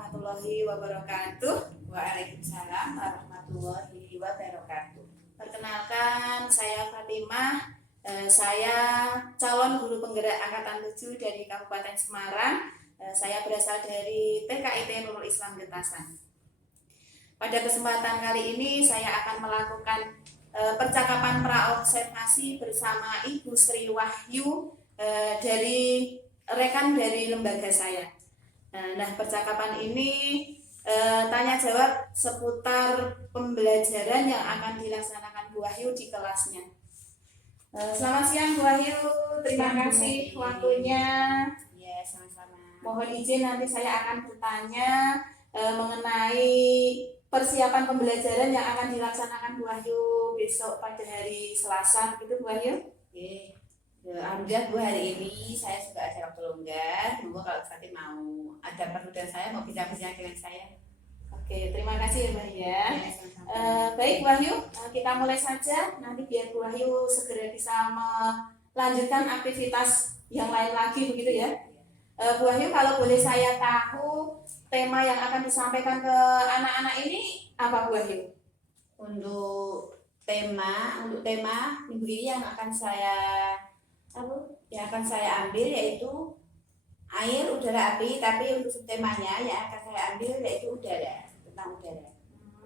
warahmatullahi wabarakatuh. Waalaikumsalam warahmatullahi wabarakatuh. Perkenalkan, saya Fatimah. Saya calon guru penggerak angkatan 7 dari Kabupaten Semarang. Saya berasal dari PKIT Nurul Islam Getasan. Pada kesempatan kali ini saya akan melakukan percakapan praobservasi bersama Ibu Sri Wahyu dari rekan dari lembaga saya. Nah, percakapan ini tanya jawab seputar pembelajaran yang akan dilaksanakan Bu Wahyu di kelasnya. Selamat siang Bu Wahyu, terima kasih waktunya. Ya, sama-sama. Mohon izin nanti saya akan bertanya mengenai persiapan pembelajaran yang akan dilaksanakan Bu Wahyu besok pada hari Selasa, begitu Bu Wahyu? Oke. Alhamdulillah Bu, hari ini saya juga ada waktu longgar. Monggo kalau nanti mau ada perlu dengan saya, mau bincang-bincang dengan saya. Oke, terima kasih ya Mbak ya. sama-sama. Baik Bu Wahyu, kita mulai saja. Nanti biar Bu Wahyu segera bisa melanjutkan aktivitas yang lain lagi begitu ya. Bu Wahyu, kalau boleh saya tahu tema yang akan disampaikan ke anak-anak ini apa Bu Wahyu? Untuk tema minggu ini yang akan saya ambil yaitu air, udara, api. Tapi untuk temanya yang akan saya ambil yaitu udara, tentang udara.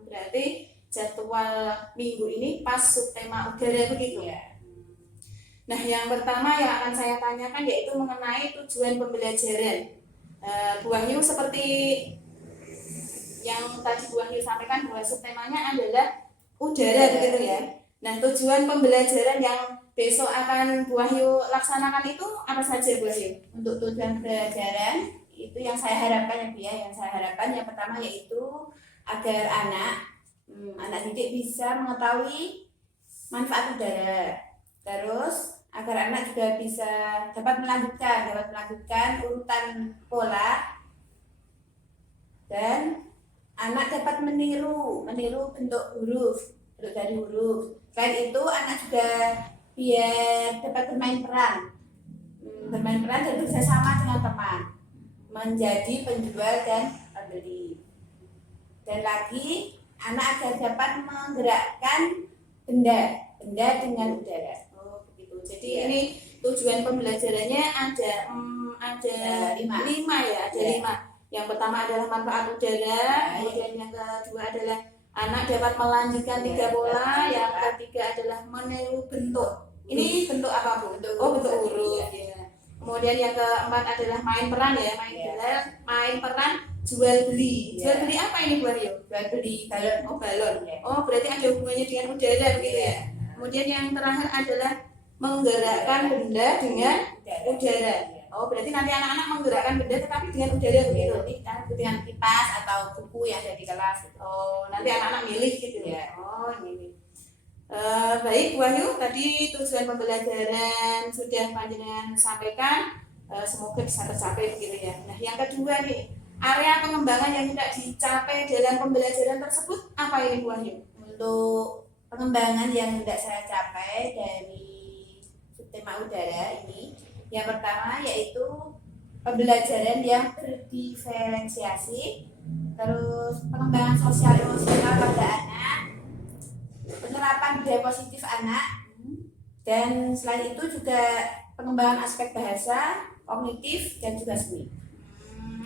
Berarti jadwal minggu ini pas subtema udara begitu Ya. Nah, yang pertama yang akan saya tanyakan yaitu mengenai tujuan pembelajaran. Bu Wahyu, seperti yang tadi Bu Wahyu sampaikan bahwa subtemanya adalah udara begitu ya. Nah, tujuan pembelajaran yang besok akan Bu Wahyu laksanakan itu apa saja Bu Wahyu? Untuk tujuan pembelajaran itu yang saya harapkan yang yang pertama yaitu agar anak didik bisa mengetahui manfaat udara. Terus agar anak juga bisa dapat melanjutkan urutan pola, dan anak dapat meniru bentuk dari huruf. Selain itu anak juga biar dapat bermain peran dan bekerjasama dengan teman, menjadi penjual dan pembeli. Dan lagi anak agar dapat menggerakkan benda dengan udara. Oh begitu. Jadi ini tujuan pembelajarannya ada lima ya, ada lima. Yang pertama adalah manfaat udara, kemudian yang kedua adalah anak dapat melanjutkan 3 pola, yang ketiga adalah meniru bentuk. Ini bentuk apa Bu? Bentuk huruf. Ya. Kemudian yang keempat adalah main peran ya, main peran jual beli. Jual beli apa ini Bu Aryo? Jual beli balon. Balon. Berarti ada hubungannya dengan udara begitu ya. Kemudian yang terakhir adalah menggerakkan benda dengan udara. Berarti nanti anak-anak menggerakkan benda tetapi dengan udara begitu. Dengan kipas atau buku yang ada di kelas. Nanti anak-anak milih gitu ya. Ini. Baik Bu Wahyu, tadi tujuan pembelajaran sudah panjenengan sampaikan, semoga bisa tercapai begitu ya. Nah, yang kedua nih, area pengembangan yang tidak dicapai dalam pembelajaran tersebut apa ini Bu Wahyu? Untuk pengembangan yang tidak saya capai dari tema udara ini, yang pertama yaitu pembelajaran yang berdiferensiasi, terus pengembangan sosial emosional pada anak, penerapan budaya positif anak, dan selain itu juga pengembangan aspek bahasa, kognitif, dan juga seni.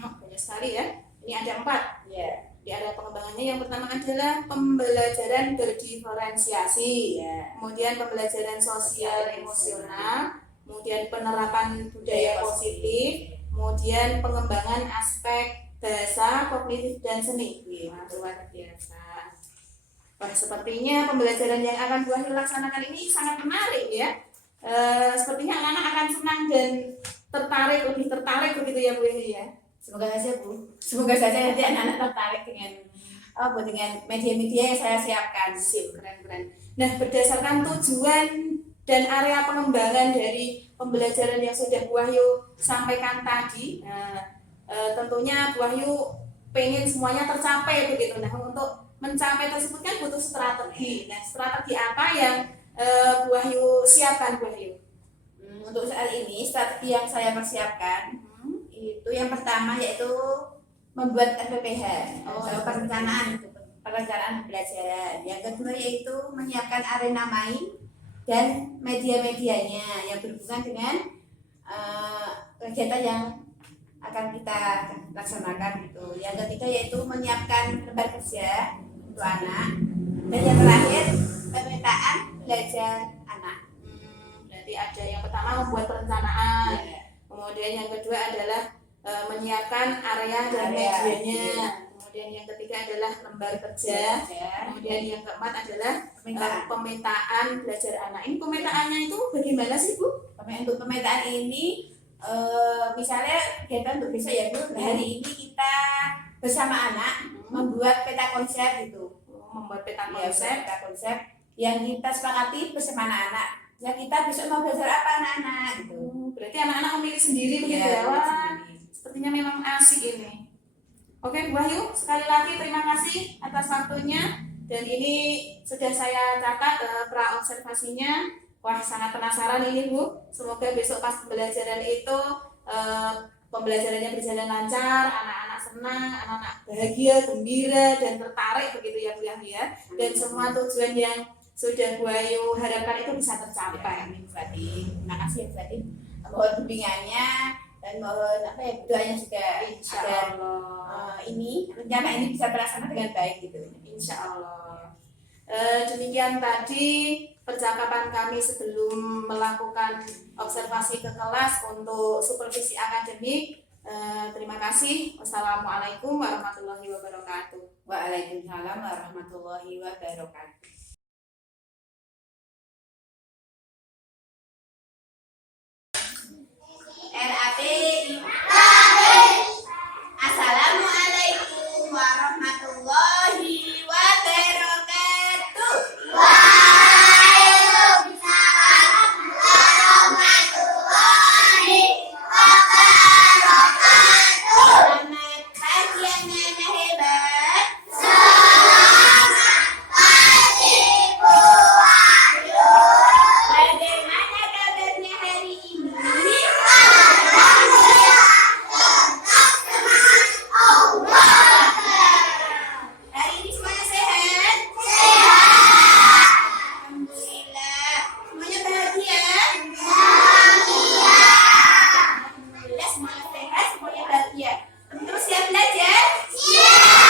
Banyak sekali ya. Ini ada 4. Ya. Di area pengembangannya yang pertama adalah pembelajaran berdiferensiasi, kemudian pembelajaran sosial emosional, kemudian penerapan budaya positif, kemudian pengembangan aspek bahasa, kognitif, dan seni. Luar biasa. Wah, sepertinya pembelajaran yang akan Bu Wahyu laksanakan ini sangat menarik ya. Sepertinya anak-anak akan senang dan lebih tertarik begitu ya Bu Wahyu ya. Semoga saja nanti anak-anak tertarik dengan media-media yang saya siapkan. Keren. Nah, berdasarkan tujuan dan area pengembangan dari pembelajaran yang sudah Bu Wahyu sampaikan tadi, tentunya Bu Wahyu pengen semuanya tercapai begitu. Nah, untuk mencapai tersebut kan butuh strategi. Nah, strategi apa yang Bu Wahyu siapkan Bu Wahyu? Untuk saat ini strategi yang saya persiapkan itu yang pertama yaitu membuat FPPH Oh, atau perencanaan pembelajaran. Yang kedua yaitu menyiapkan arena main dan media-medianya yang berhubungan dengan kegiatan yang akan kita laksanakan gitu. Yang ketiga yaitu menyiapkan lembar kerja untuk anak, dan yang terakhir pemetaan belajar anak. Berarti ada yang pertama membuat perencanaan, kemudian yang kedua adalah menyiapkan area dan Area, medianya, iya. kemudian yang ketiga adalah lembar kerja, kemudian yang keempat adalah pemetaan belajar anak. Ini pemetaannya itu bagaimana sih Bu? Untuk pemetaan ini misalnya kegiatan untuk besok ya Bu, hari ini kita bersama anak membuat peta konsep gitu. Membuat peta Ya, konsep. peta konsep yang kita sepakati bersama anak-anak. Ya kita besok mau belajar apa anak-anak gitu. Berarti anak-anak memilih sendiri begitu Iya, ya? Wah, sendiri. sepertinya memang asik ini. Oke Bu Wahyu, sekali lagi terima kasih atas waktunya, dan ini sudah saya catat pra observasinya. Wah, sangat penasaran ini Bu. Semoga besok pas pembelajaran itu pembelajarannya berjalan lancar, anak-anak senang, anak-anak bahagia, gembira, dan tertarik begitu ya Bu ya. Dan semua tujuan yang sudah Bu Wahyu harapkan itu bisa tercapai. Amin Fatih. Terima kasih ya Fatih. Mohon bimbingannya dan mohon doanya juga Insya agar Allah. ini rencana ini bisa terlaksana dengan baik gitu. Insya Allah. Demikian tadi percakapan kami sebelum melakukan observasi ke kelas untuk supervisi akademik. Terima kasih. Wassalamualaikum warahmatullahi wabarakatuh. Waalaikumsalam warahmatullahi wabarakatuh. RAP. Assalamualaikum warahmatullahi wabarakatuh. Waalaikumsalam warahmatullahi wabarakatuh. Selamat pagi anak-anak hebat. Selamat pagi Bu Wahyu. Bagaimana kabarnya hari ini? Hari ini semuanya sehat? Sehat. Alhamdulillah. Semuanya bahagia? Bahagia. Alhamdulillah semuanya sehat, semuanya bahagia. Terus siap belajar? Siap.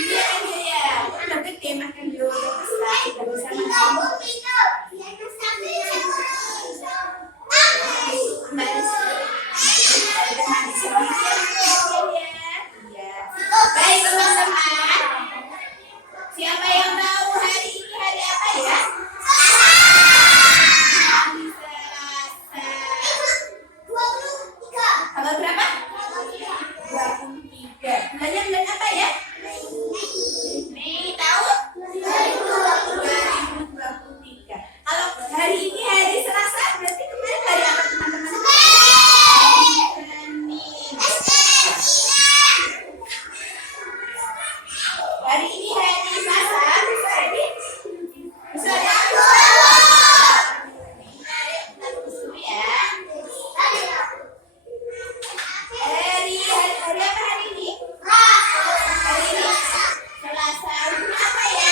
Iya, iya. Udah gede makan dulu, udah besar, udah bisa makan. Kembali iya. Baik teman-teman, siapa yang tahu hari ini hari apa ya? Hari Selasa. Tanggal berapa? 23. Bulannya bulan apa ya? Mei tahun 2023. Kalau hari ini hari Selasa, berarti kemarin hari apa teman-teman? Hari ini hari Selasa, bisa hari? Bisa ya? Hari apa hari ini? Hari ini Selasa. Ini apa ya?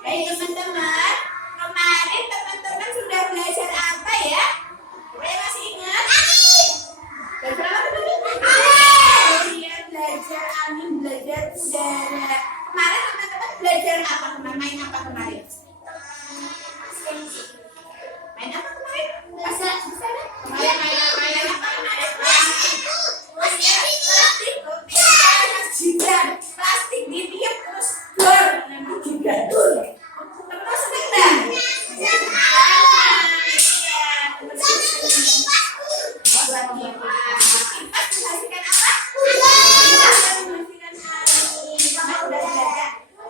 Baik teman-teman, kemarin teman-teman sudah belajar apa ya? Kalian masih ingat? Belajar apa teman-teman? Iya, belajar angin, belajar udara. Kemarin teman-teman belajar apa kemarin? Main apa kemarin? Main apa kemarin? Bisa kemarin main apa kemarin? Plastik ditiup terus dor, juga dor. Terus enggak?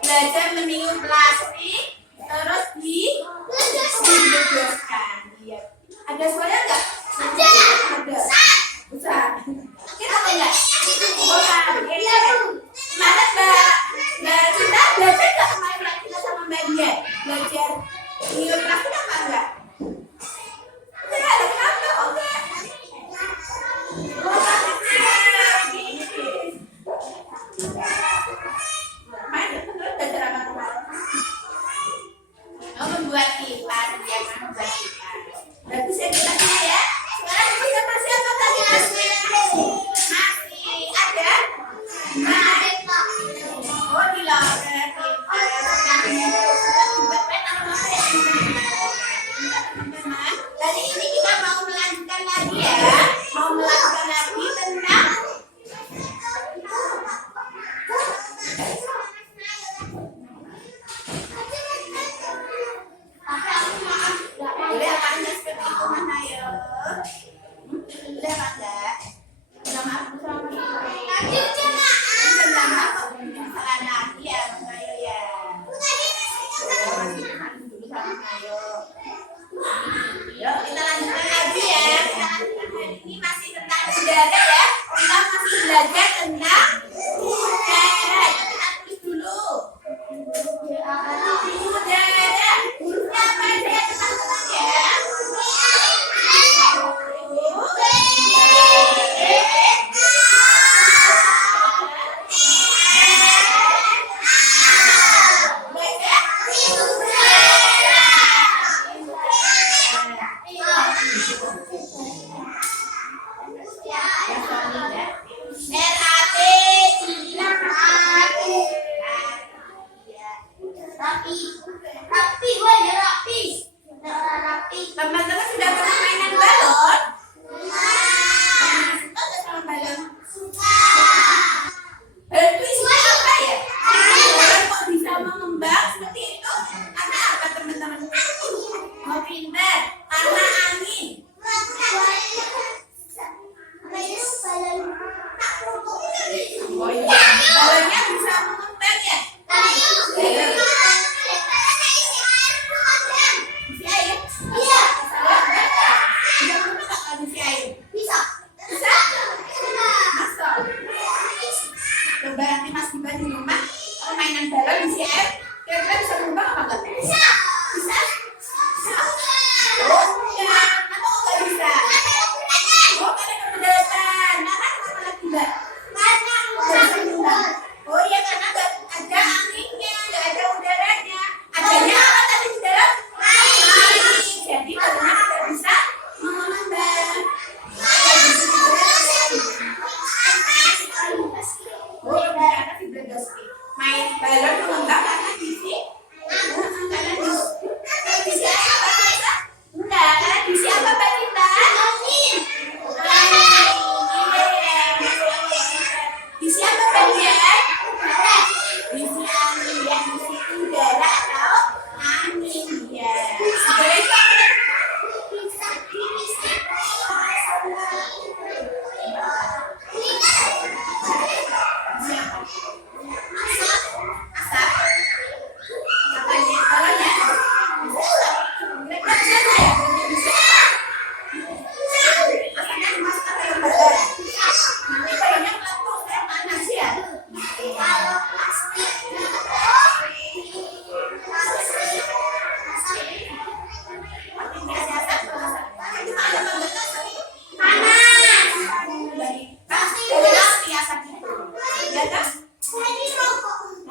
Belajar meniup plastik terus digodoskan. Iya. Ada suara enggak? Ada. Besar. Kita apa enggak? Mana Mbak Cinta belajar nggak kemarin Mbak Cinta sama Mbak Dia? Belajar niup plastik apa enggak? Enggak, kenapa kok enggak? Main belajar apa kemarin? Oh, membuat kipas, ya kan membuat kipas. Berarti saya bilangnya ya. Sekarang kita masih apa tadi masih ada? Oh, di loker teman-teman. Tadi ini kita mau melanjutkan lagi ya. Mau melanjutkan lagi tentang boleh apa enggak seperti itu mana ya? Boleh apa enggak? Udah maaf sama lagi ya, Mayo ya. Yuk kita lanjutkan lagi ya. Kita lanjutkan hari ini masih tentang udara ya. Kita masih belajar tentang udara. Kita tulis dulu. Udara. Hurufnya apa aja ya teman-teman ya?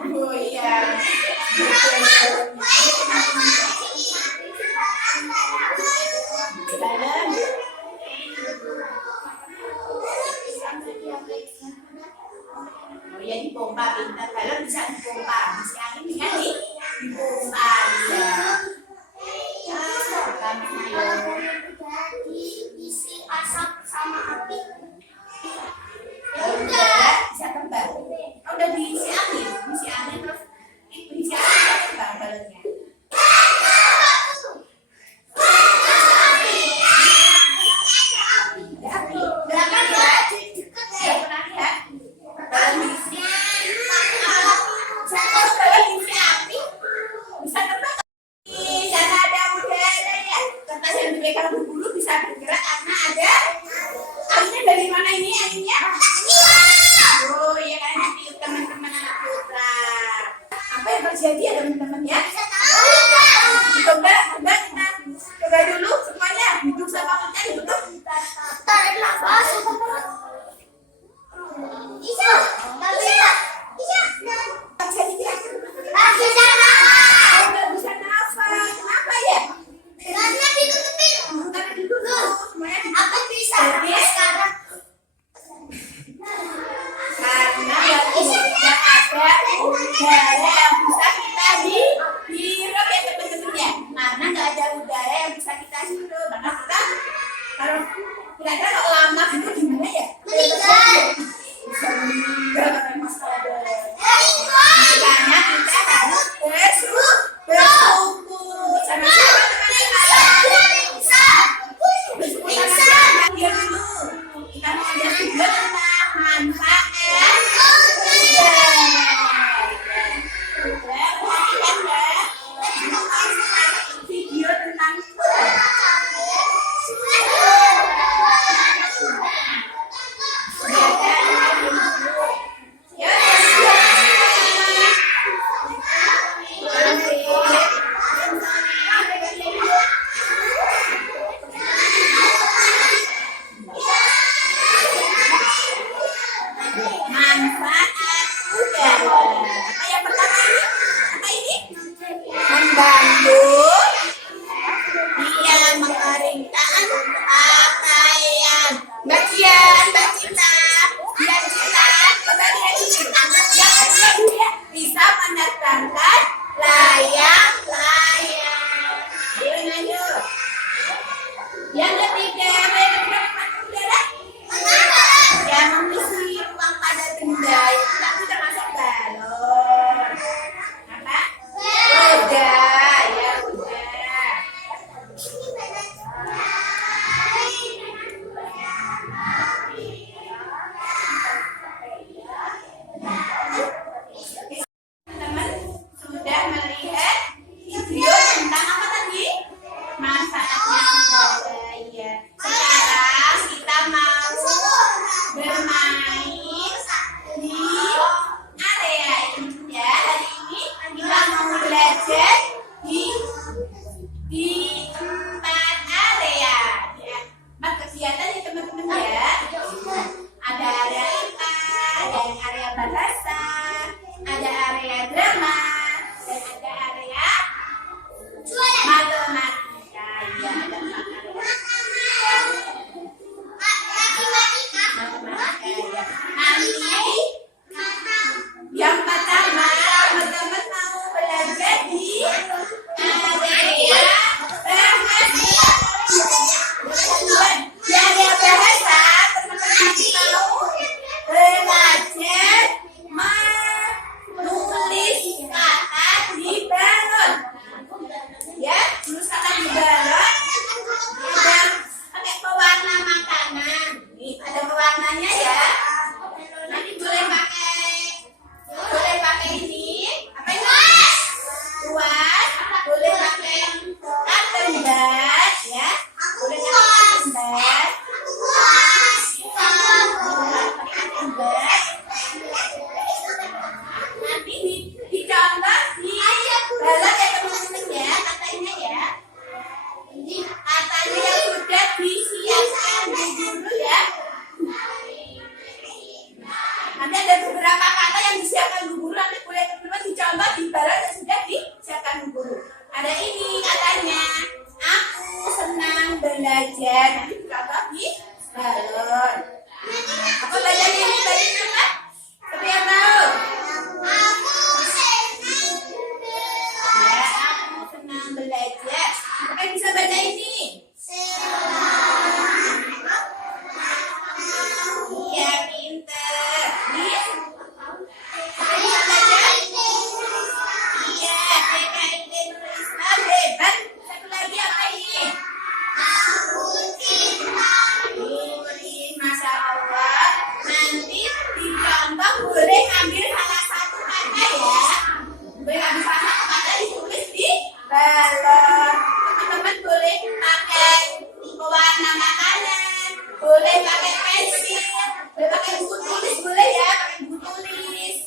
Oh iya. Dalam. Oh iya dipompa pintar. Kalau bisa dipompa, bisa angin kan dipompa ya. Isi asap sama api. Kalau udara bisa terbang. Oh, udah diisi angin terus itu isi angin Bisa terbang balonnya. Ada api. belakang ya deket Nggak pernah lihat. balon diisi boleh pakai pensil, boleh pakai buku tulis, boleh ya, pakai buku tulis,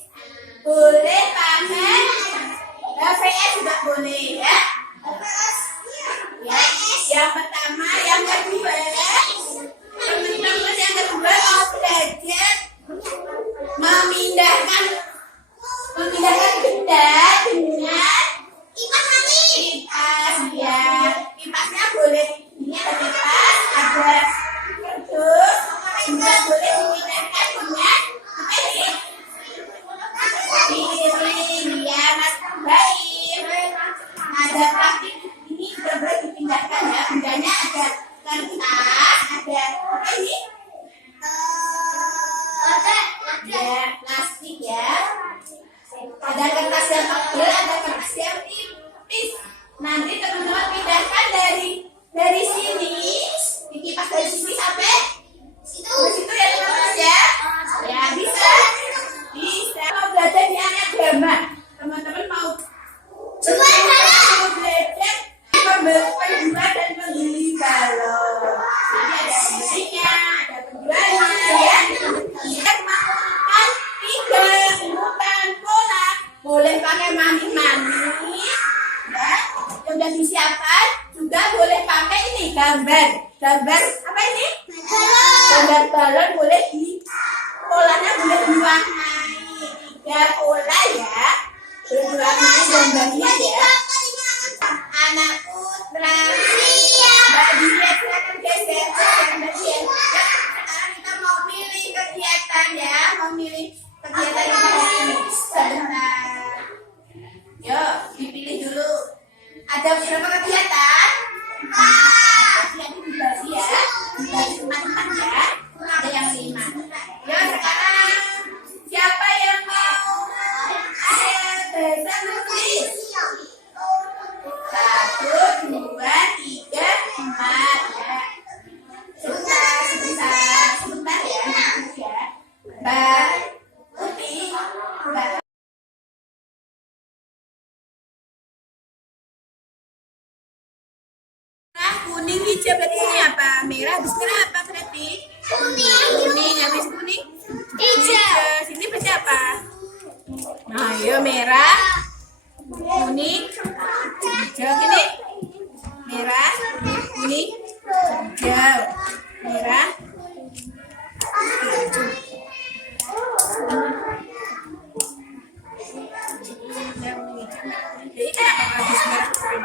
boleh pakai VS juga boleh ya. Ya, yang pertama, yang kedua, teman-teman yang kedua mau belajar memindahkan benda dengan kipas ya. Kipasnya boleh ini ada kipas, ada kerdus, juga boleh dimindahkan dengan apa ini? Piring ya, Mas Baim. Ada praktik ini sudah boleh dipindahkan ya. Bendanya ada kertas, ada apa ini? Ya, plastik ya. Ada kertas yang tebal, ada kertas yang tipis. Nanti teman-teman pindahkan dari sini, dikipas dari sini sampai situ ya teman-teman ya. Ya bisa. Mau belajar di agama, teman-teman mau belajar penjual dan pembeli balon. Nanti ada pembelinya, ada penjualnya ya. Kita makan tiga urutan bola. Boleh pakai manis-manis ya. Yang sudah disiapkan juga boleh pakai ini gambar apa ini? Gambar balon boleh polanya boleh diwarnai. Tiga pola ya. Boleh diwarnai gambarnya ya. Anak putra. Mbak Dia silakan geser. Sekarang kita mau pilih kegiatan ya. Mau pilih kegiatan ini. Sebentar. Yuk, dipilih dulu. Ada berapa kegiatan? Kegiatan dibagi ya. Dibagi teman-teman ya. Ada yang 5. Yuk, sekarang siapa yang mau ada bahasa menulis? 1, 2, 3, 4 ya. Sebentar ya. Mbak Putih, Mbak kuning hijau berarti ini apa? Merah habis merah apa berarti? Kuning habis kuning hijau. Sini berarti apa? Nah, ayo merah, kuning, hijau gini. Merah, kuning, hijau. Merah, hijau. Jadi kenapa habis merah kuning?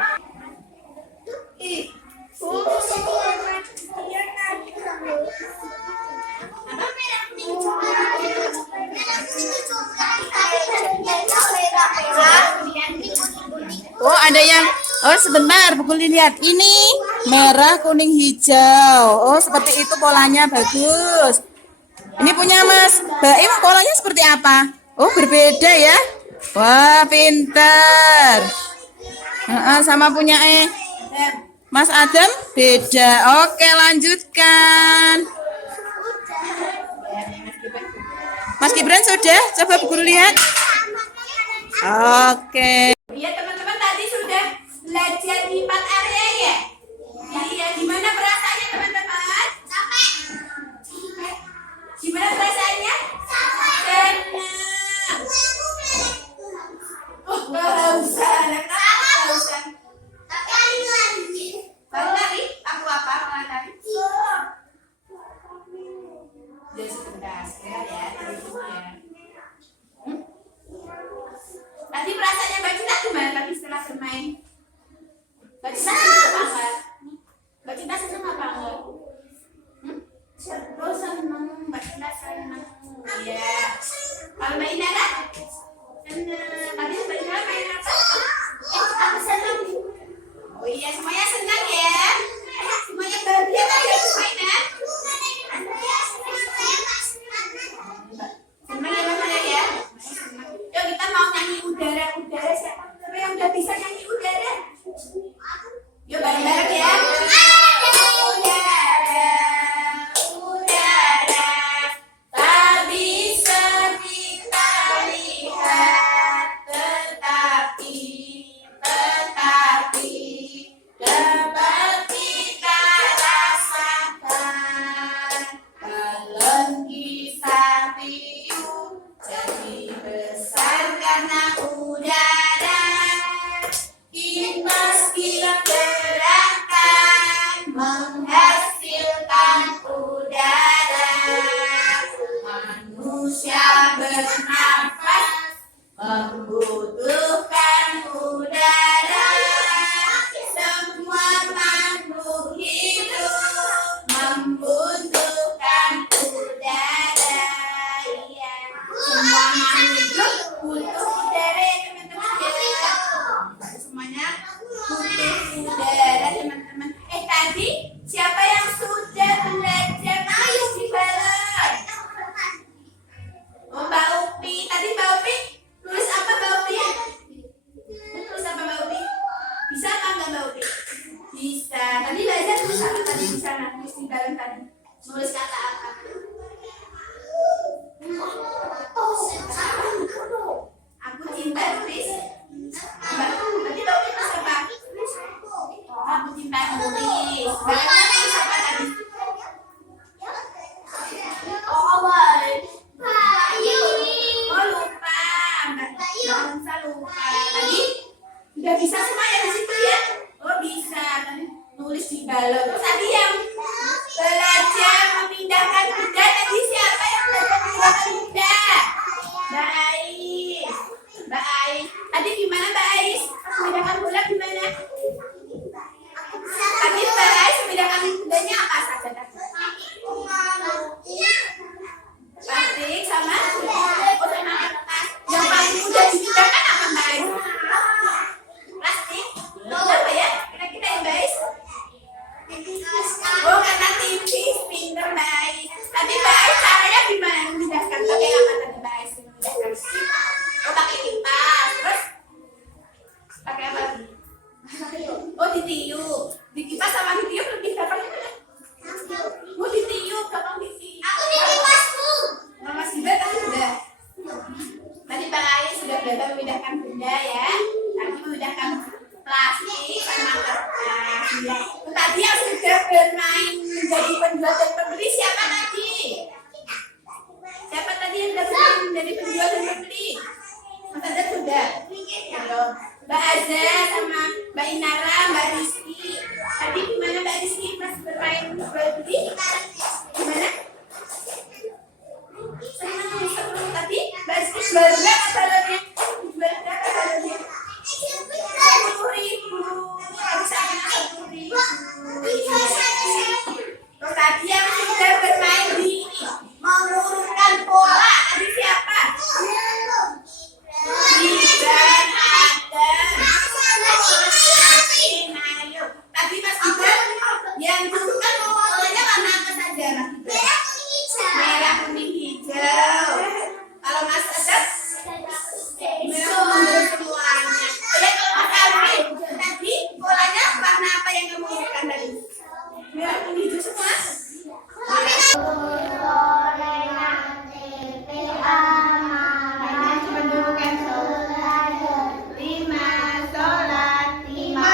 Oh, ada yang sebentar, buku dilihat. Ini merah, kuning, hijau. Oh, seperti itu polanya, bagus. Ini punya Mas Baim, polanya seperti apa? Oh, berbeda ya. Wah, pintar. Sama punya Mas Adam beda. Oke, lanjutkan. Mas Gibran sudah? Coba Bu Guru lihat. Oke. Iya, teman-teman tadi sudah belajar di 4 area ya? Iya, gimana perasaannya teman-teman? Capek. Gimana perasaannya? Senang. Oh, gak usah. Gak usah. Baru lari? Aku apa? Mau lari? Jadi sebentar ya. Tadi perasaannya Mbak Cinta gimana tadi setelah bermain? Mbak Cinta senang apa? Mbak Cinta senang apa enggak? Oh, senang. Mbak Cinta senang. Iya. Kalau Mbak Inara? Senang. Tadi Mbak Inara main apa? Aku senang. Oh iya, semuanya senang ya. Semuanya bahagia tadi aku mainan. Senang ya Mama ya. Yuk kita mau nyanyi udara. Siapa yang udah bisa nyanyi udara? Yuk bareng-bareng ya. bernafas, membutuhkan udara. Semua makhluk hidup membutuhkan udara. Iya, semua makhluk hidup butuh udara ya teman-teman. Semuanya butuh udara teman-teman. Tadi siapa yang sudah belajar? Ayo dibalas. Oh, Mbak Upi. Tadi Mbak Upi tulis apa Mbak Upi? Tulis apa Mbak Upi? Bisa apa enggak Mbak Upi? Bisa. Tadi belajar tulis apa tadi di sana? Tulis di dalam tadi. Tulis kata apa? Aku cinta tulis. Mbak, tadi Mbak Upi tulis apa? Oh, aku cinta tulis. Mbak Upi tulis apa tadi? Oh, lupa. Nggak bisa lupa. Tadi udah bisa semua ya di situ ya? Oh, bisa. Tadi nulis di balon. Terus tadi yang belajar memindahkan benda tadi siapa yang belajar memindahkan benda? Mbak Ais. Mbak Ais. Tadi gimana Mbak Ais? Memindahkan bola gimana? Tadi Mbak Ais memindahkan bendanya apa saja tadi? Plastik sama kertas. Yang paling mudah dipindahkan apa Mbak Ais? Plastik. Apa ya? Kira-kira ya Mbak Ais? Oh, karena tipis, pinter Mbak Ais. Tadi Mbak Ais caranya gimana memindahkan? Pakai apa tadi Mbak Ais memindahkan? Oh, pakai kipas. Terus pakai apa lagi? Oh, ditiup. Di kipas sama ditiup lebih gampang mana? Oh, ditiup, gampang ditiup. Mas Gibran tadi sudah. Tadi Mbak Ais sudah belajar memindahkan benda ya. Tadi memindahkan plastik sama kertas. Ya. Tadi yang sudah bermain menjadi penjual dan pembeli siapa tadi? Siapa tadi yang sudah bermain menjadi penjual dan pembeli? Mas Azhar sudah. Belum. Mbak Azhar sama Mbak Inara, Mbak Rizky. Tadi gimana Mbak Rizky pas bermain jual beli? Gimana? Senang tadi Mbak Rizky jual berapa balonnya? Jual berapa balonnya? 10.000. Harus ada 10.000. Terus tadi yang sudah bermain di mengurungkan bola tadi siapa? Gibran, Adam. Ayo. Tadi Mas Gibran yang dulu kan bolanya warna apa saja Mas Gibran? Merah, kuning, hijau. Kalau Mas Adam? Merah, kuning semuanya. Ya kalau Mas Arif tadi bolanya warna apa yang kamu urutkan tadi? Merah, kuning, hijau semua? Hanya cuma dulu kan lima sholat lima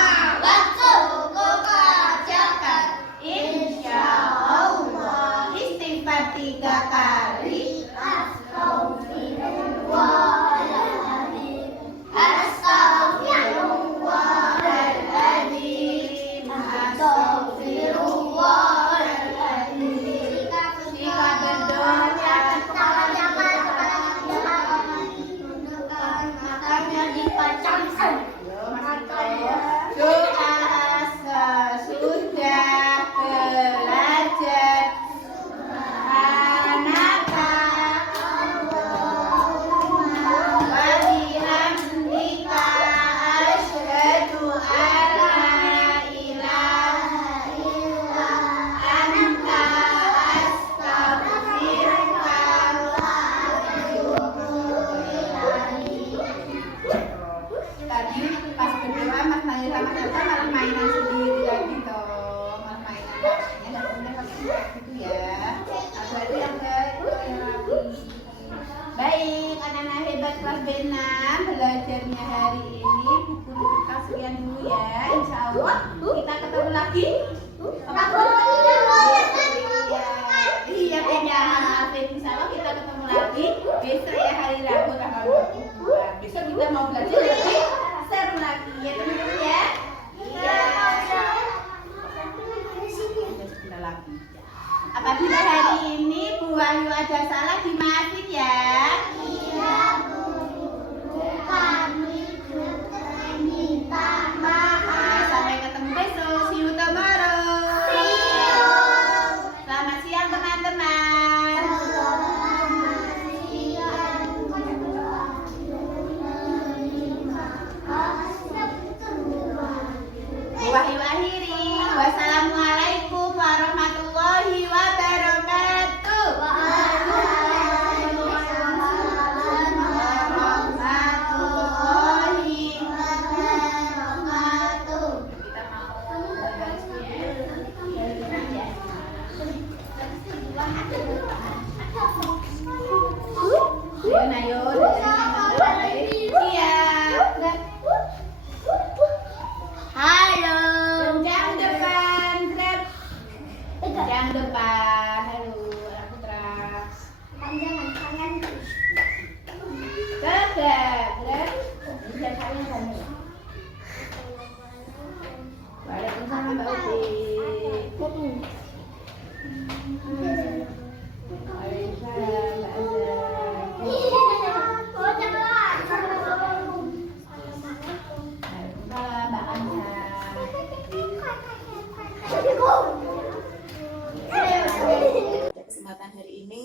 insya Allah istighfar 3 kali jika berdoa doa sesudah belajar anaka wa bihamdika asyhadu alla ilaha illa anta astaghfiruka wa atubu ilaik. Tadi pas berdoa Mas Naya sama Tata malah mainan sendiri lagi toh, malah mainan lainnya dan kemudian pakai mic gitu ya. Berarti yang baik yang rapi. Baik, anak-anak hebat kelas B6 belajarnya hari ini buku kita sekian dulu ya. Insya Allah kita ketemu lagi. Iya beda. Insya Allah kita ketemu lagi besok ya hari Rabu tanggal 22. Besok kita mau belajar lagi seru lagi ya teman-teman ya. Iya. Sebentar lagi. Apabila hari ini Bu Wahyu ada salah dimaafin ya. Ayo Nayo, iya. Halo. Jam depan, Grab. Jam depan, halo anak putra. Jangan tangan. Dadah, Grab. Bisa kalian kamu. Waalaikumsalam Mbak Uti. Waalaikumsalam Mbak Azza. Waalaikumsalam Mbak Anja. Pada kesempatan hari ini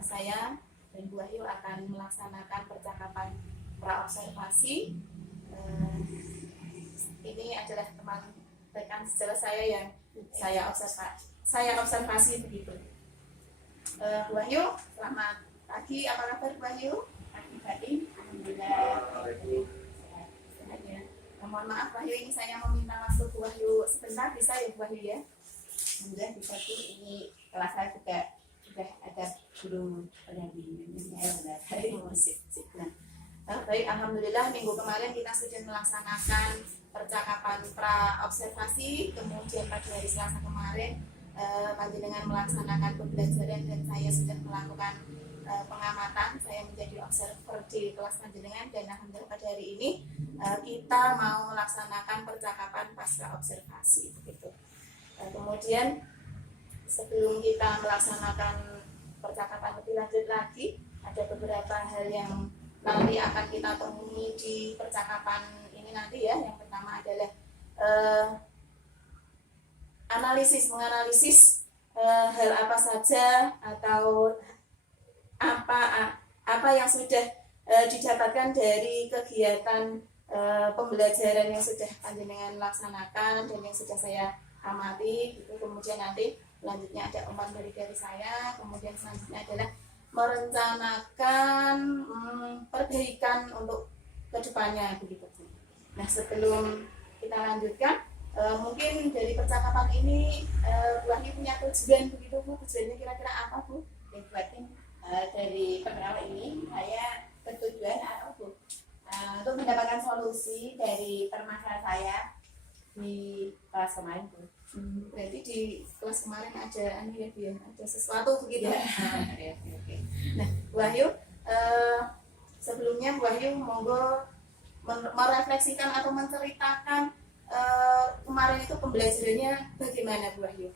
saya dan Bu Wahyu akan melaksanakan percakapan praobservasi. Ini adalah teman rekan sejawat saya yang saya observasi begitu. Bu Wahyu, selamat pagi. Apa kabar Bu Wahyu? Pagi tadi, alhamdulillah. Sehat ya. Mohon maaf Wahyu, ini saya meminta waktu Bu Wahyu sebentar, bisa ya Bu Wahyu ya? Alhamdulillah bisa tuh, ini kelas saya juga sudah ada guru pendampingnya saya Musik. Nah, baik, alhamdulillah minggu kemarin kita sudah melaksanakan percakapan pra-observasi, kemudian pada hari Selasa kemarin panjenengan melaksanakan pembelajaran dan saya sudah melakukan pengamatan. Saya menjadi observer di kelas panjenengan dan alhamdulillah pada hari ini kita mau melaksanakan percakapan pasca observasi begitu. Kemudian sebelum kita melaksanakan percakapan lebih lanjut lagi, ada beberapa hal yang nanti akan kita temui di percakapan ini nanti ya. Yang pertama adalah menganalisis hal apa saja atau apa yang sudah didapatkan dari kegiatan pembelajaran yang sudah panjenengan laksanakan dan yang sudah saya amati gitu. Kemudian nanti selanjutnya ada umpan dari saya, kemudian selanjutnya adalah merencanakan perbaikan untuk kedepannya begitu. Nah, sebelum kita lanjutkan, mungkin dari percakapan ini Bu Wahyu punya tujuan begitu Bu. Tujuannya kira-kira apa Bu? yang buatin dari perkenalan ini saya bertujuan Bu untuk mendapatkan solusi dari permasalahan saya di kelas kemarin Bu. Berarti di kelas kemarin ada ada sesuatu begitu. Ya. Oke. Nah, Bu Wahyu, sebelumnya Bu Wahyu monggo merefleksikan atau menceritakan kemarin itu pembelajarannya bagaimana Bu Wahyu?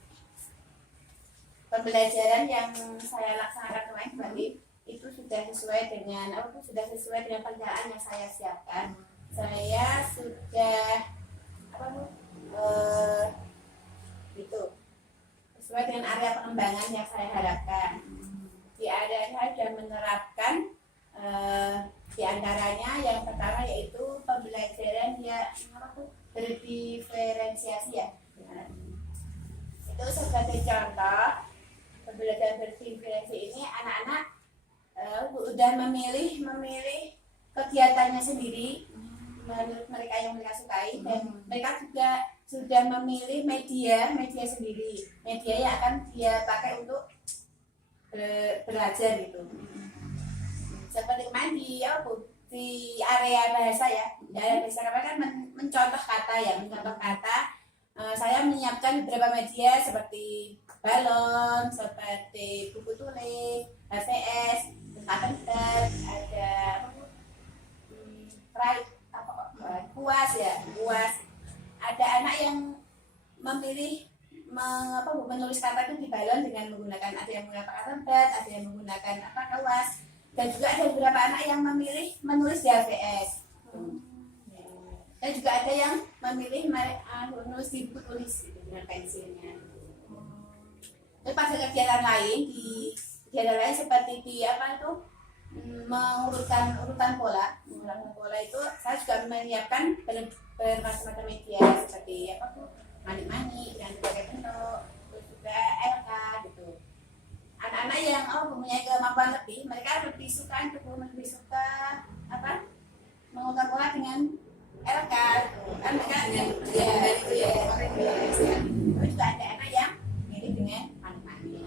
Pembelajaran yang saya laksanakan kemarin berarti itu sudah sesuai dengan perencanaan yang saya siapkan. Saya sudah itu sesuai dengan area pengembangan yang saya harapkan. Di area saya sudah menerapkan di antaranya yang pertama yaitu pembelajaran berdiferensiasi ya. Itu sebagai contoh pembelajaran berdiferensiasi ini anak-anak udah memilih kegiatannya sendiri menurut mereka yang mereka sukai dan mereka juga sudah memilih media sendiri, media yang akan dia pakai untuk belajar gitu. Seperti kemarin di area bahasa ya, di area bahasa kemarin kan mencontoh kata. Saya menyiapkan beberapa media seperti balon, seperti buku tulis, HVS, pattern, ada kuas. Ada anak yang memilih menulis kata itu di balon dengan menggunakan, ada yang menggunakan karton, ada yang menggunakan kawas, dan juga ada beberapa anak yang memilih menulis di HVS. Dan juga ada yang memilih menulis di buku tulis dengan pensilnya. Dan pada kegiatan lain seperti di mengurutkan urutan pola itu saya juga menyiapkan bermacam-macam media seperti manik-manik dan berbagai bentuk, terus juga LK gitu. Anak-anak yang mempunyai kemampuan lebih, mereka lebih suka mengurutkan pola dengan LK gitu. Kan mereka juga ada anak yang mirip dengan manik-manik.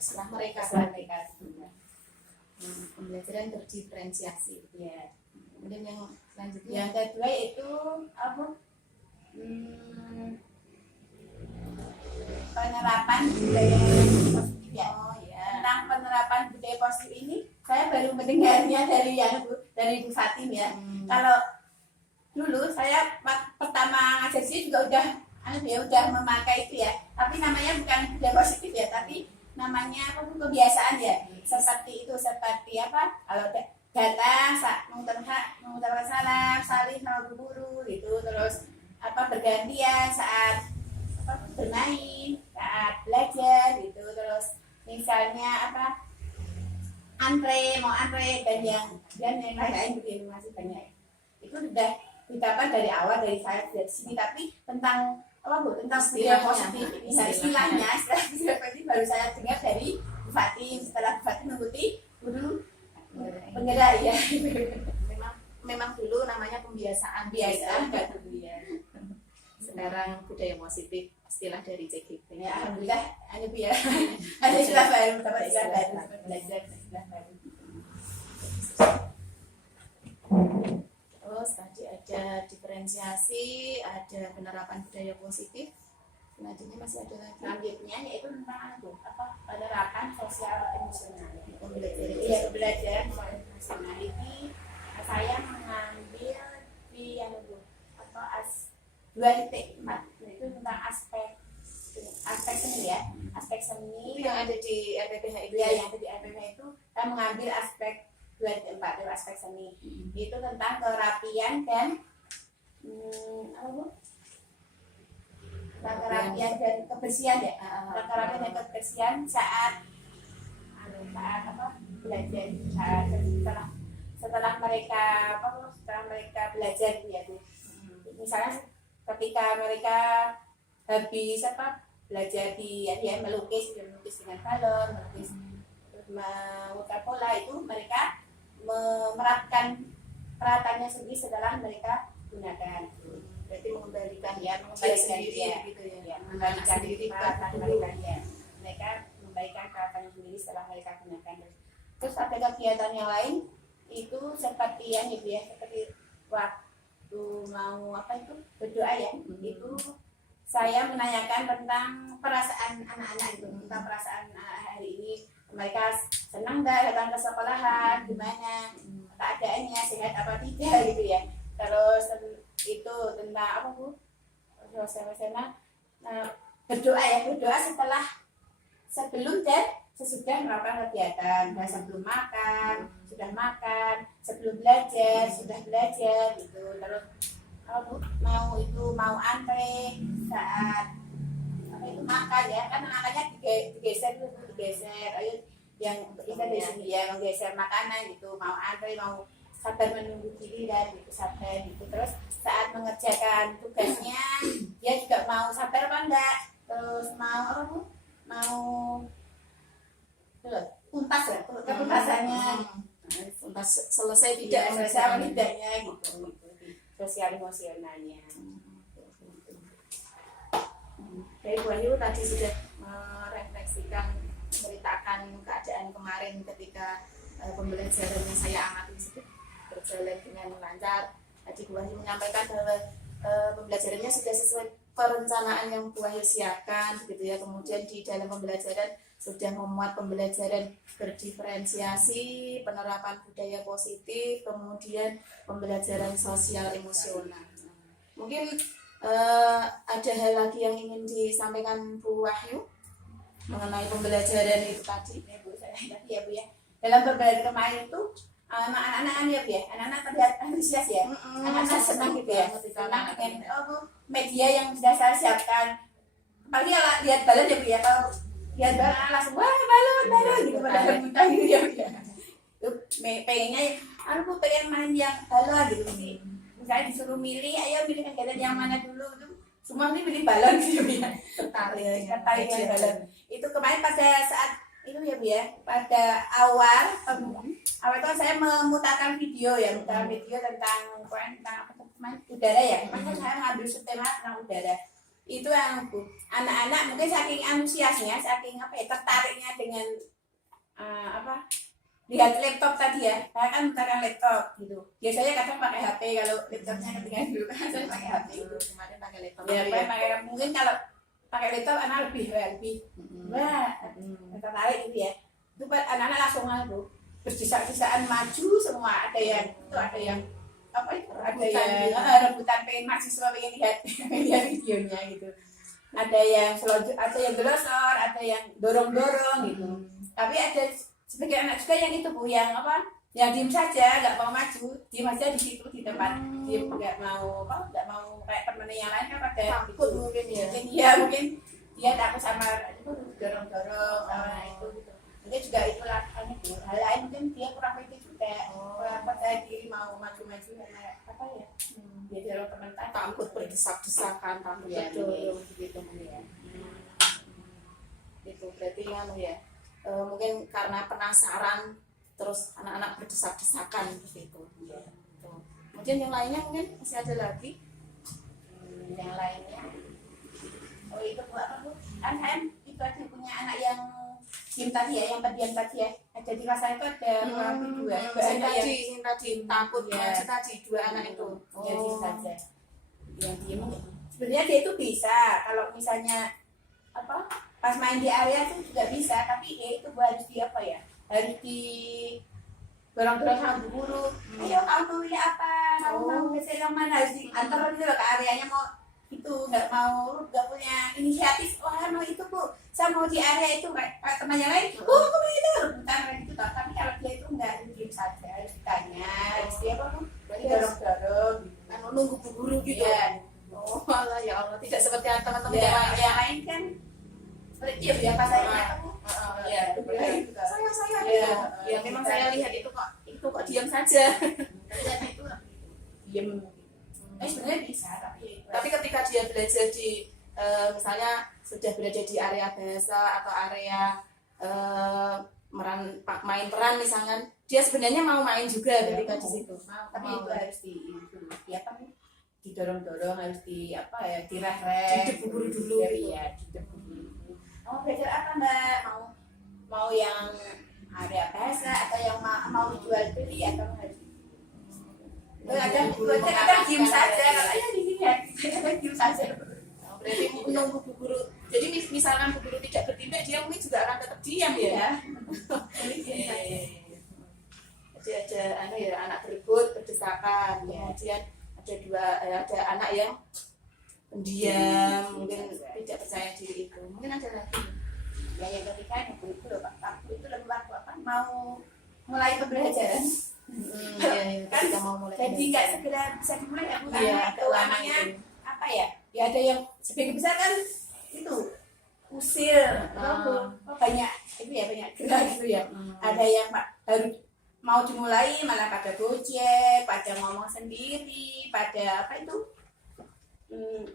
setelah mereka pembelajaran berdiferensiasi. Ya. Kemudian yang selanjutnya Yang kedua itu apa? Penerapan budaya positif ya. oh ya Tentang penerapan budaya positif ini saya baru mendengarnya dari Bu Fatim ya. Kalau dulu saya pertama ngajar sih juga udah memakai itu ya. Tapi namanya bukan budaya positif ya, tapi namanya kebiasaan ya. Seperti itu, seperti apa? Kalau datang mengucapkan salam, saling sama guru gitu, terus bergantian saat bermain, saat belajar gitu, terus misalnya mau antre dan yang lain-lain begitu, masih banyak. Itu sudah didapat dari awal dari saya dari sini, tapi tentang tentang budaya positif ini istilahnya seperti baru saya dengar dari Bu Fatim setelah Bu Fatim mengikuti guru penggerak ya. memang dulu namanya pembiasaan Enggak dulu ya. sekarang budaya positif istilah dari CGP. Ya alhamdulillah Bu ya. Ada istilah baru, dapat istilah baru, belajar istilah baru. Terus tadi ada diferensiasi, ada penerapan budaya positif. Selanjutnya masih ada lagi Selanjutnya yaitu tentang penerapan sosial emosional. pembelajaran. Iya, pembelajaran sosial emosional ini saya mengambil di 2.4 itu tentang aspek seni ya, aspek seni Itu yang ada di RPPH itu ya, yang ada di RPPH itu saya mengambil aspek 2.4 itu aspek seni. Itu tentang kerapian dan kerapian dan kebersihan ya, kerapian dan kebersihan saat belajar, setelah mereka belajar ya Bu. Misalnya ketika mereka habis belajar melukis dengan balon, melukis watercolor, itu mereka menerapkan peralatannya sendiri setelah mereka gunakan. berarti mengembalikan sendiri ya, gitu ya. Mengembalikan Sendiri peralatan dulu. mereka ya. Mereka mengembalikan peralatannya sendiri setelah mereka gunakan. Terus ada kegiatan yang lain itu seperti yang itu ya, seperti waktu mau berdoa ya, itu saya menanyakan tentang perasaan anak-anak itu, tentang perasaan hari ini mereka senang nggak datang ke sekolahan, gimana keadaannya, sehat apa tidak gitu ya. Terus itu tentang suasana berdoa sebelum dan sesudah melakukan kegiatan, sebelum makan, sudah makan, sebelum belajar, sudah belajar gitu. Terus mau antre saat makan ya, kan makannya digeser, ayo yang kita di sini ya menggeser makanan gitu, mau antre, mau sabar menunggu giliran gitu, sabar gitu. Terus saat mengerjakan tugasnya dia juga mau sabar apa enggak, terus mau tuntas ya, ketuntasannya Tuntas selesai tidak tidak selesai tidaknya gitu, sosial emosionalnya. Dari Bu Ayu tadi sudah merefleksikan, menceritakan keadaan kemarin ketika pembelajaran yang saya amati itu berjalan dengan lancar. Tadi Bu Ayu menyampaikan bahwa pembelajarannya sudah sesuai perencanaan yang Bu Ayu siapkan, gitu ya. Kemudian di dalam pembelajaran sudah memuat pembelajaran berdiferensiasi, penerapan budaya positif, kemudian pembelajaran sosial emosional. Mungkin ada hal lagi yang ingin disampaikan Bu Wahyu mengenai pembelajaran itu tadi? Ya Bu, saya tadi ya Bu ya, dalam pembelajaran kemarin itu anak-anak ya Bu ya, anak-anak terlihat antusias ya, anak-anak senang gitu ya, senang dengan media yang sudah saya siapkan. Apalagi kalau lihat balon ya Bu ya, kalau lihat balon langsung wah balon gitu pada rebutan gitu ya Bu ya. Pengennya aku pengen main yang balon gitu sih. Misalnya disuruh milih, ayo milih kegiatan yang mana dulu, itu semua ini milih balon gitu ya, tertarik dengan balon. Itu kemarin pada saat itu ya Bu ya, pada awal itu saya memutarkan video tentang udara ya, makanya saya mengambil tema tentang udara. itu Bu, anak-anak mungkin saking antusiasnya, saking apa ya, tertariknya dengan apa, lihat laptop tadi ya, saya kan menggunakan laptop gitu. Biasanya kadang pakai HP, kalau laptopnya ketinggalan dulu kan saya pakai HP itu. Kemarin pakai laptop. Ya, pakai, mungkin kalau pakai laptop anak lebih wah, tertarik gitu ya. Itu anak-anak langsung berdesak-desakan maju semua, ada yang itu, ada yang apa itu, ada yang rebutan pengen mahasiswa, pengen lihat videonya gitu. Ada yang selonjor, ada yang gelosor, ada yang dorong-dorong gitu. Tapi ada sebagian anak juga yang itu Bu, yang apa, yang diem saja, nggak mau maju, diem aja di situ di tempat, diem, nggak mau kayak temennya yang lain kan pada Takut mungkin ya. mungkin dia takut sama itu, dorong-dorong sama itu gitu. Mungkin juga itulah Bu, hal lain mungkin dia kurang pede juga, kurang percaya diri mau maju-maju karena apa ya, dia dorong teman tadi. Takut berdesak-desakan, takut Ya, betul begitu ya. Itu berarti kan ya, mungkin karena penasaran terus anak-anak berdesak-desakan begitu. Kemudian yang lainnya mungkin masih ada lagi. Yang lainnya, oh itu Bu apa Bu? Kan itu aja punya anak yang diem tadi ya, yang pendiam tadi ya. Ada di kelas saya itu ada kurang lebih dua. Yang tadi takut Ya. maju tadi dua anak itu. Ya diem saja. Yang diem sebenarnya dia itu bisa kalau misalnya apa, pas main di area itu juga bisa, tapi ya itu harus di apa ya, harus di dorong-dorong sama bu guru. Ayo kamu mau pilih apa, kamu mau geser yang mana, harus diantar gitu loh ke areanya. Mau itu nggak punya inisiatif, wah mau itu Bu, saya mau di area itu, kayak temannya lain, aku mau itu, bukan kayak gitu toh. Tapi kalau dia itu nggak, diem saja, harus ditanya, harus dia apa, dorong-dorong Kan nunggu bu guru gitu. Iya. Oh malah ya Allah, tidak seperti teman-teman Ya, yang lain yang lain kan seperti dia biasa saya ketemu. Ya, Gitu. saya Iya. ya memang saya lihat itu kok diam saja. Kerjanya itu diem. Sebenarnya bisa, Tapi ketika dia belajar di misalnya sudah berada di area bahasa atau area main peran misalkan, dia sebenarnya mau main juga ketika di situ. Tapi itu harus di apa nih? Didorong-dorong, harus di apa ya, direh-reh. Didebu guru dulu. Iya, didebu dulu. Mau belajar apa Mbak? Mau yang area bahasa atau yang mau jual beli atau harus kadang diem saja, katanya di sini ya, kadang diem saja. Berarti menunggu bu guru. Jadi misalkan bu guru tidak bertindak, dia mungkin juga akan tetap diam ya. Jadi ada anak berebut, berdesakan, kemudian ada anak yang pendiam, mungkin tidak percaya diri itu. Mungkin ada lagi. Ya yang ketiga itu loh Pak, waktu itu lagi waktu apa, mau mulai pembelajaran. Kan kita mau mulai. Jadi nggak segera bisa dimulai ya Bu, Iya, karena itu namanya apa ya? Ya ada yang sebagian besar kan itu usil, banyak itu ya, banyak gerak gitu ya. Ada yang baru mau dimulai malah pada gojek, pada ngomong sendiri, pada apa itu?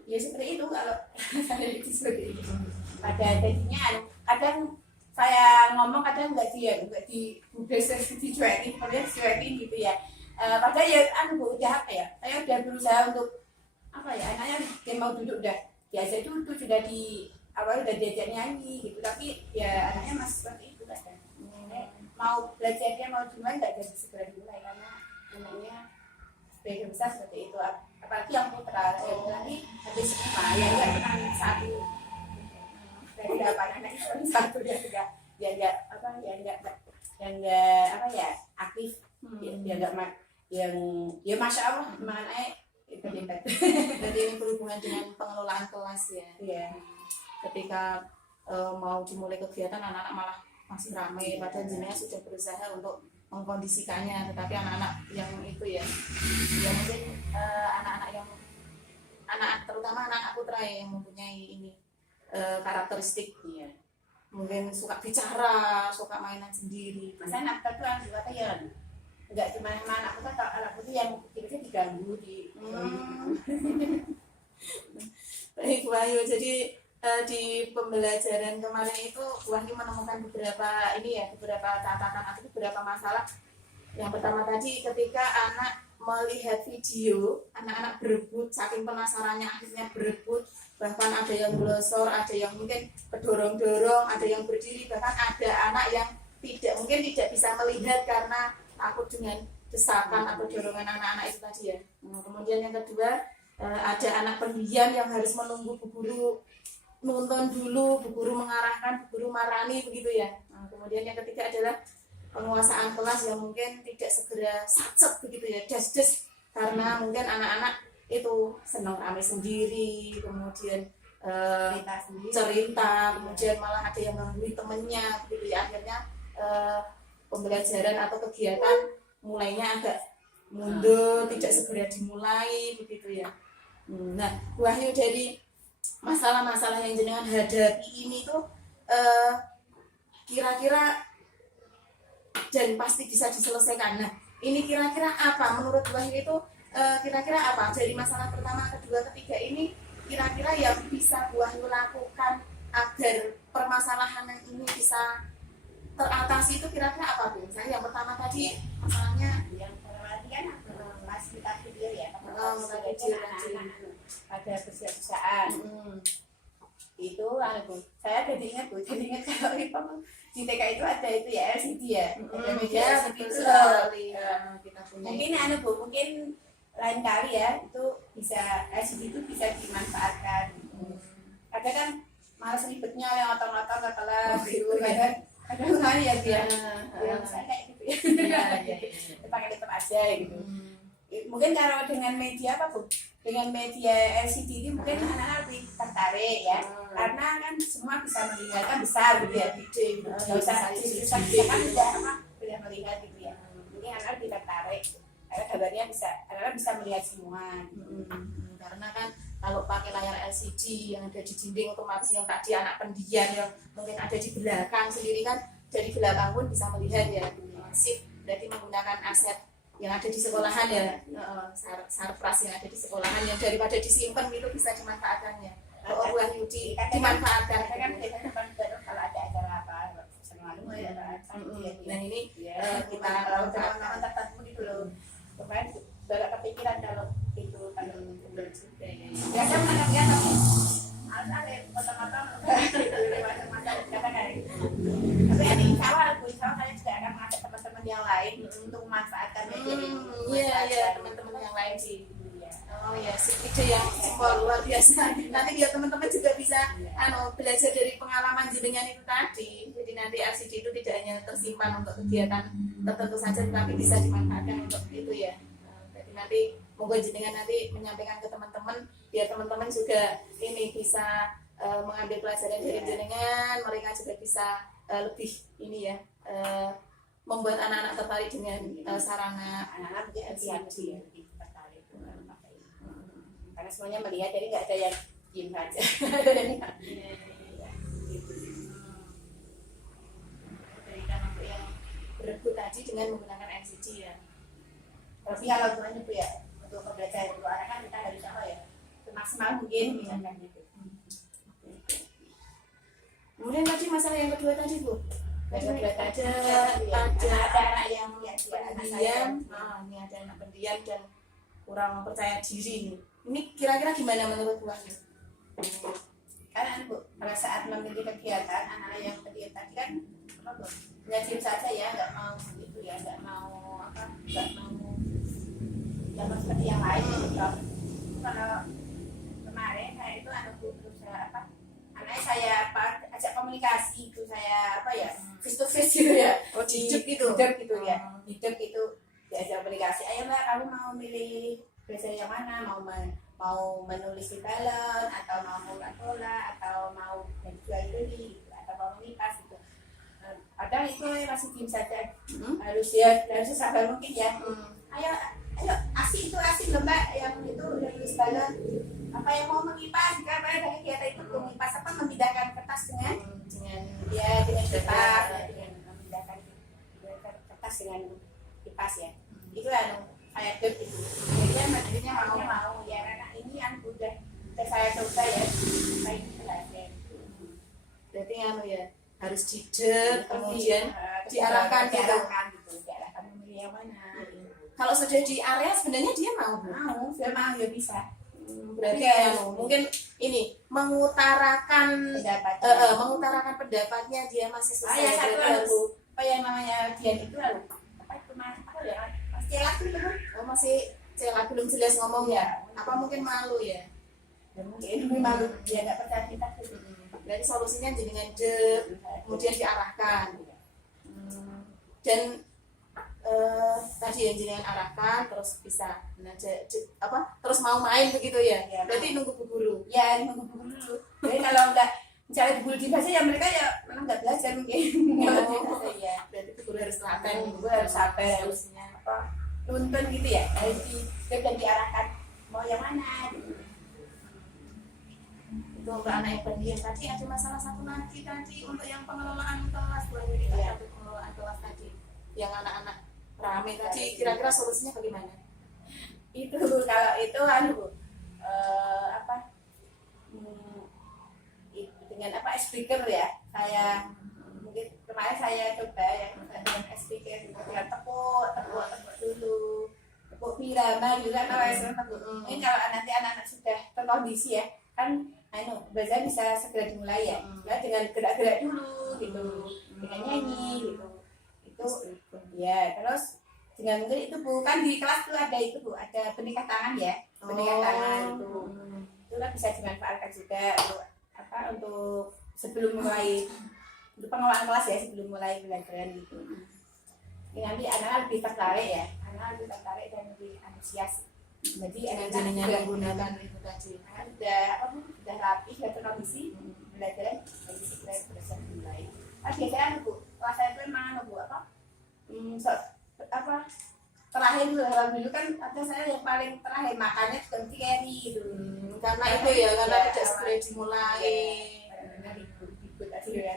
Ya seperti itu kalau saya itu seperti itu. Pada jadinya kadang saya ngomong kadang nggak dicuekin, kemudian dicuekin gitu ya. Padahal ya Bu, udah apa ya? Saya udah berusaha untuk apa ya, anaknya dia mau duduk udah biasa duduk, sudah di awal udah diajak nyanyi gitu, tapi ya anaknya masih seperti itu kadang. Mau belajar dia mau dimulai nggak jadi segera dimulai karena anaknya sebagian besar seperti itu. Apalagi yang putra, saya bilang ini habis semua ya enggak kan satu dari 8 anak itu satu dia enggak apa ya, aktif. Dia enggak yang ya masya Allah mana itu hebat. Jadi ini berhubungan dengan pengelolaan kelas ya. Iya. Ketika mau dimulai kegiatan, anak-anak malah masih ramai, padahal jenengan sudah berusaha untuk mengkondisikannya, tetapi anak-anak yang itu ya mungkin anak terutama anak putra yang mempunyai ini karakteristik ya, mungkin suka bicara, suka mainan sendiri. Masa anak putra tuh yang juga ya enggak cuma sama anak putra, kalau anak putri yang tiba-tiba diganggu di Baik Bu Ayu, jadi di pembelajaran kemarin itu Bu Wahyu menemukan beberapa catatan atau beberapa masalah. Yang pertama tadi ketika anak melihat video anak-anak berebut, saking penasarannya akhirnya berebut, bahkan ada yang glosor, ada yang mungkin kedorong-dorong, ada yang berdiri, bahkan ada anak yang mungkin tidak bisa melihat karena takut dengan desakan atau dorongan anak-anak itu tadi ya. Kemudian yang kedua, ada anak pendiam yang harus menunggu bu guru nonton dulu, bu guru mengarahkan, bu guru marani begitu ya. Kemudian yang ketiga adalah penguasaan kelas yang mungkin tidak segera satset begitu ya, des karena mungkin anak-anak itu senang rame sendiri, kemudian cerita, kemudian malah ada yang gangguin temennya begitu ya. Akhirnya pembelajaran atau kegiatan mulainya agak mundur, tidak segera dimulai begitu ya. Nah, Wahyu, dari masalah-masalah yang jenengan hadapi ini tuh kira-kira dan pasti bisa diselesaikan. Nah, ini kira-kira apa menurut Wahyu itu, kira-kira apa dari masalah pertama, kedua, ketiga ini kira-kira yang bisa Wahyu lakukan agar permasalahan ini bisa teratasi itu kira-kira apa Bu? Misalnya yang pertama tadi masalahnya yang perhatian masih kita video ya, anak-anak ada persiapan itu saya jadi ingat kalau di TK itu ada itu ya LCD ya, ada media LCD itu kita punya. Mungkin mungkin lain kali ya itu bisa LCD itu bisa dimanfaatkan. Ada kan malas ribetnya yang otot-otot katalah gitu kan. Ada kali ya dia. Yang saya kayak gitu ya. Pakai laptop aja gitu. Mungkin kalau dengan media apa Bu? Dengan media LCD ini mungkin anak-anak lebih tertarik ya, karena kan semua bisa melihat, kan besar gitu ya, nggak usah kan udah melihat gitu ya. Mungkin anak lebih tertarik, karena gambarnya anak bisa melihat semua. Karena kan kalau pakai layar LCD yang ada di dinding otomatis yang tadi anak pendiam yang mungkin ada di belakang sendiri kan dari belakang pun bisa melihat ya. Sip, berarti menggunakan aset yang ada di sekolahan ya, sarpras yang ada di sekolahan yang daripada disimpan itu bisa dimanfaatkannya. Oh, Wahyu dimanfaatkan kan biasanya kalau ada acara apa selalu ya. Nah ini kita teman-teman tertentu gitu loh. Kemarin baru kepikiran kalau itu kalau juga ya. Biasa menangkap ya tapi harus ada foto-foto tapi ini insya Allah saya juga akan mengajak teman-teman yang lain untuk memanfaatkan media ini. Iya teman-teman yang lain sih. Oh ya, ide yang simpel luar biasa. Nanti biar teman-teman juga bisa belajar dari pengalaman jenengan itu tadi. Jadi nanti LCD itu tidak hanya tersimpan untuk kegiatan tertentu saja, tetapi bisa dimanfaatkan untuk itu ya. Jadi nanti moga jenengan nanti menyampaikan ke teman-teman, biar teman-teman juga ini bisa mengambil pelajaran dari jenengan. Mereka juga bisa lebih ini ya, membuat anak-anak tertarik dengan sarana anak-anak LCD lebih tertarik karena semuanya melihat, jadi nggak ada yang diem aja. Berikan untuk yang berebut tadi dengan menggunakan LCD ya. Tapi kalau tuanya Bu ya untuk pembelajaran untuk anak kan kita harus apa ya maksimal mungkin misalkan gitu. Kemudian tadi masalah yang kedua tadi Bu, ada anak yang pendiam, ini ada anak pendiam dan kurang percaya diri nih. Ini kira-kira gimana menurut Bu? Karena Bu pada saat memiliki kegiatan anak yang pendiam tadi kan diam saja ya, nggak mau itu ya, nggak mau jangan seperti yang lain gitu. Kalau kemarin saya itu berusaha anaknya saya ajak komunikasi itu saya face to face gitu ya, hidup gitu ya, hidup itu diajak komunikasi. Ayo Mbak, kamu mau milih belajar yang mana, mau menulis di balon atau mau bola atau mau jual beli atau mau mengipas gitu. Kadang itu masih diem saja, harus sabar mungkin ya. Ayo asik loh Mbak, yang itu udah tulis balon apa yang mau mengipas, jika ada kegiatan itu mengipas memindahkan kertas dengan kipas, dengan memindahkan kertas dengan kipas ya. Itu kayak gitu. Jadinya mau ya, karena ini yang udah saya coba ya, saya belajar. Berarti ya harus kemudian diarahkan gitu. Diarahkan memilih yang mana. kalau sudah di area sebenarnya dia mau Bu? dia mau ya bisa. Berarti Tapi mungkin ini mengutarakan Pendapatnya. mengutarakan pendapatnya dia masih susah. Ya satu berarti lalu harus- apa yang namanya Dian itu lalu apa itu mas apa ya pasti laku itu kan masih celak belum jelas ngomong Iya. apa mungkin malu ya. ya mungkin malu dia nggak percaya kita gitu. Berarti solusinya jenengan kemudian diarahkan. Dan tadi yang jenengan arahkan terus bisa terus mau main begitu ya. Iya, Berarti nunggu bu guru. Ya nunggu dulu jadi kalau udah misalnya guru di bahasa ya mereka ya memang nggak belajar mungkin kalau di bahasa ya Berarti bu guru harus telaten, guru harus sabar harus solusinya. apa nuntun gitu ya harus dan diarahkan mau yang mana gitu. Itu untuk anak yang pendiam. Tadi ada masalah satu lagi tadi untuk yang pengelolaan kelas, boleh cerita untuk pengelolaan kelas tadi yang anak-anak rame tadi, kira-kira solusinya bagaimana? Itu kalau itu dengan speaker ya saya mungkin kemarin saya coba yang dengan speaker dengan tepuk dulu tepuk pirama gitu kan mungkin kalau nanti anak-anak sudah terkondisi ya kan belajar bisa segera dimulai ya dengan gerak-gerak dulu gitu dengan nyanyi gitu itu ya terus dengan mungkin itu Bu kan di kelas tuh ada itu Bu ada penikat tangan ya penikat tangan itu kan bisa dimanfaatkan juga untuk sebelum mulai untuk pengelolaan kelas ya sebelum mulai pelajaran gitu ini nanti anak-anak lebih tertarik ya anak lebih tertarik dan lebih antusias jadi Jenengan anak-anak menggunakan itu tadi. sudah rapi sudah terkondisi belajar jadi segera bisa dimulai biasanya Bu kelas saya itu emang Bu terakhir dulu kan ada saya yang paling terakhir makannya juga mesti carry gitu Karena itu ya, karena tidak segera dimulai. ribut aja ya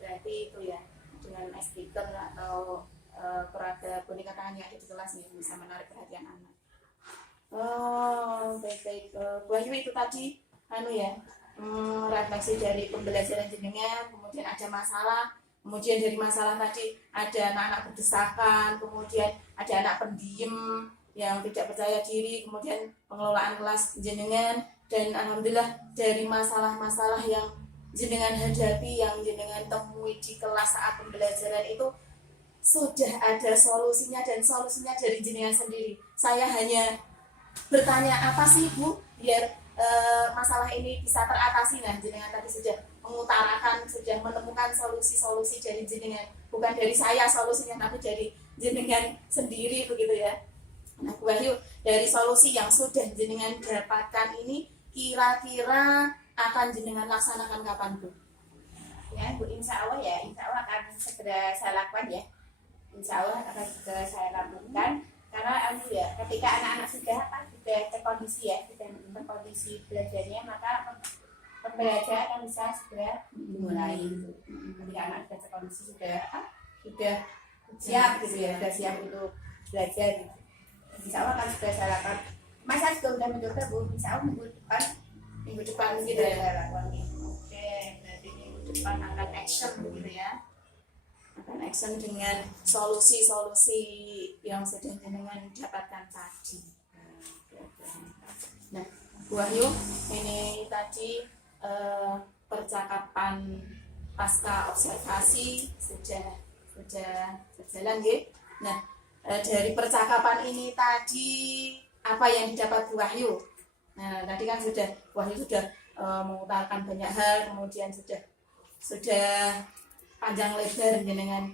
Berarti itu ya, dengan speaker atau peraga boneka tangan yang ada di kelas nih bisa menarik perhatian anak. Baik-baik. Bu Ayu itu tadi refleksi dari pembelajaran jenengan, kemudian ada masalah. Kemudian dari masalah tadi ada anak-anak berdesakan, kemudian ada anak pendiam yang tidak percaya diri, kemudian pengelolaan kelas jenengan, dan alhamdulillah dari masalah-masalah yang jenengan hadapi, yang jenengan temui di kelas saat pembelajaran itu sudah ada solusinya dan solusinya dari jenengan sendiri. Saya hanya bertanya apa sih Bu biar masalah ini bisa teratasi. Nah jenengan tadi sudah mengutarakan, sudah menemukan solusi-solusi dari jenengan, bukan dari saya solusinya tapi dari jenengan sendiri begitu ya. Nah Bu Wahyu, dari solusi yang sudah jenengan dapatkan ini kira-kira akan jenengan laksanakan kapan Bu? Ya Bu, insya Allah akan segera saya lakukan ya. Insya Allah akan segera saya lakukan karena ya ketika anak-anak sudah terkondisi ya, sudah terkondisi belajarnya maka pembelajaran akan bisa segera dimulai. Ketika anak sudah terkondisi sudah siap gitu ya, sudah siap untuk belajar. Insya Allah akan segera saya lakukan. Masa juga udah mencoba Bu, insya Allah minggu depan gitu ya saya lakukan. Oke, berarti minggu depan akan action begitu ya. Akan action dengan solusi-solusi yang sudah jenengan dapatkan tadi. Nah, Bu Wahyu, ini tadi percakapan pasca observasi sudah berjalan gitu. Nah, dari percakapan ini tadi apa yang didapat Bu Wahyu? Nah, tadi kan Bu Wahyu sudah mengutarakan banyak hal, kemudian sudah panjang lebar jenengan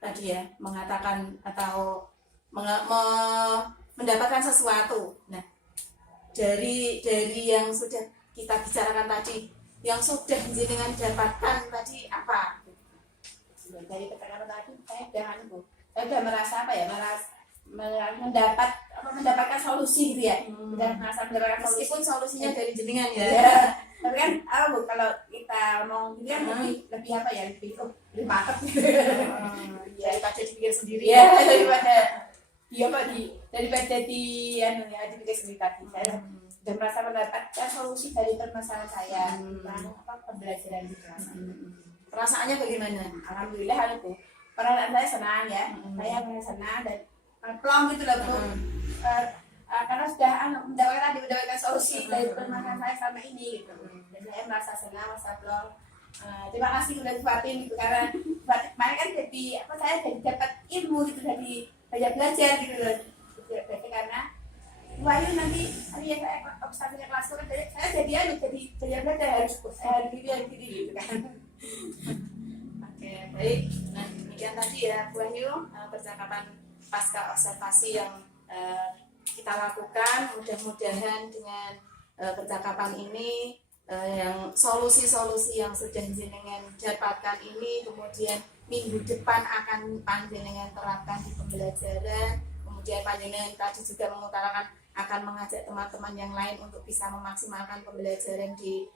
tadi ya mengatakan atau mendapatkan sesuatu. Nah, dari yang sudah kita bicarakan tadi, yang sudah jenengan dapatkan tadi apa? Dari percakapan tadi saya udah merasa mendapatkan solusi gitu ya. Udah merasa mendapatkan solusi. Meskipun solusinya dari jenengan ya. Tapi kan Bu kalau kita ngomong gitu kan lebih lebih mantap gitu. Daripada dipikir sendiri Ya, daripada dipikir sendiri tadi. Saya udah merasa mendapatkan solusi dari permasalahan saya tentang pembelajaran di kelas. Perasaannya bagaimana? Alhamdulillah Bu. Peran saya senang ya, saya merasa senang dan plong gitu loh Bu. Karena sudah mendapatkan solusi dari permasalahan saya selama ini gitu. Dan saya merasa senang, merasa plong. Terima kasih udah Bu Fatin gitu, karena kemarin kan jadi saya jadi dapat ilmu gitu, dari banyak belajar gitu loh. Jadi karena Wahyu nanti ya saya obstacle kelas kan saya jadi belajar harus gini gitu kan. Oke, baik. Nah, demikian tadi ya Bu Wahyu, percakapan pasca observasi yang kita lakukan. Mudah-mudahan dengan percakapan ini yang solusi-solusi yang sudah jenengan dapatkan ini kemudian minggu depan akan panjenengan terapkan di pembelajaran. Kemudian panjenengan tadi juga mengutarakan akan mengajak teman-teman yang lain untuk bisa memaksimalkan pembelajaran di